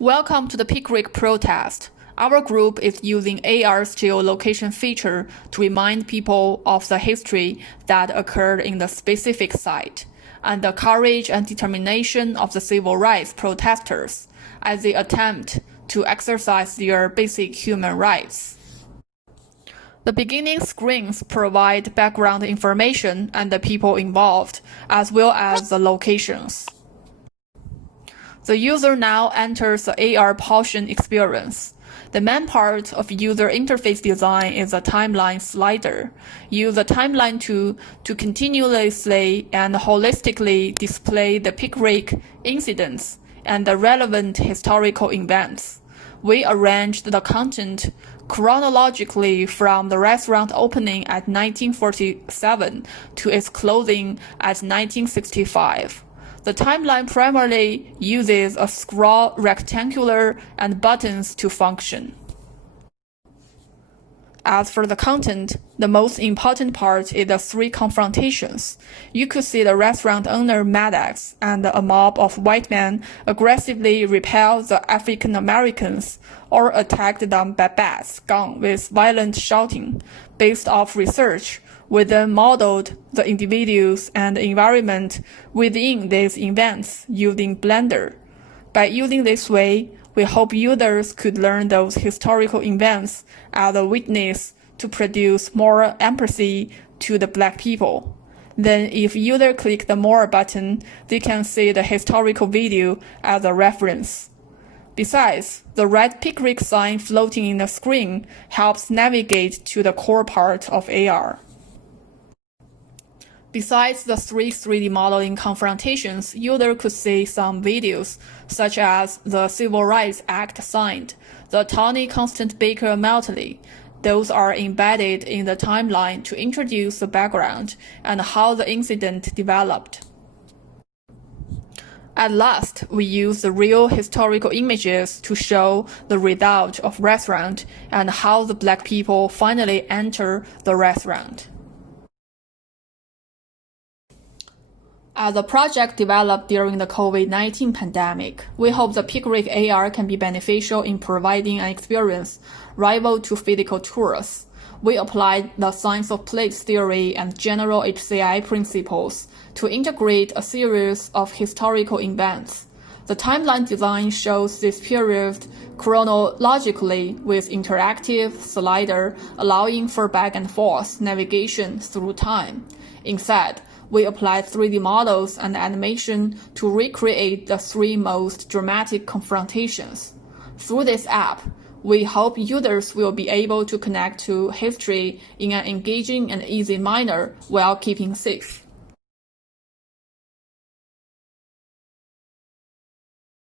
Welcome to the Pickrick protest. Our group is using AR's geolocation feature to remind people of the history that occurred in the specific site, and the courage and determination of the civil rights protesters as they attempt to exercise their basic human rights. The beginning screens provide background information and the people involved, as well as the locations. The user now enters the AR portion experience. The main part of user interface design is a timeline slider. Use the timeline to continuously and holistically display the Pickrick incidents and the relevant historical events. We arranged the content chronologically from the restaurant opening at 1947 to its closing at 1965. The timeline primarily uses a scroll rectangular and buttons to function. As for the content, the most important part is the three confrontations. You could see the restaurant owner Maddox and a mob of white men aggressively repel the African Americans or attack them by bats, guns with violent shouting. Based off research, we then modeled the individuals and the environment within these events using Blender. By using this way, we hope users could learn those historical events as a witness to produce more empathy to the Black people. Then if users click the More button, they can see the historical video as a reference. Besides, the red Pickrick sign floating in the screen helps navigate to the core part of AR. Besides the three 3D modeling confrontations, users could see some videos, such as the Civil Rights Act signed, the Tony Constant Baker meltly. Those are embedded in the timeline to introduce the background and how the incident developed. At last, we use the real historical images to show the result of restaurant and how the Black people finally enter the restaurant. As a project developed during the COVID-19 pandemic, we hope the Pickrick AR can be beneficial in providing an experience rival to physical tours. We applied the science of place theory and general HCI principles to integrate a series of historical events. The timeline design shows this period chronologically with interactive slider allowing for back and forth navigation through time. Instead, we applied 3D models and animation to recreate the three most dramatic confrontations. Through this app, we hope users will be able to connect to history in an engaging and easy manner while keeping safe.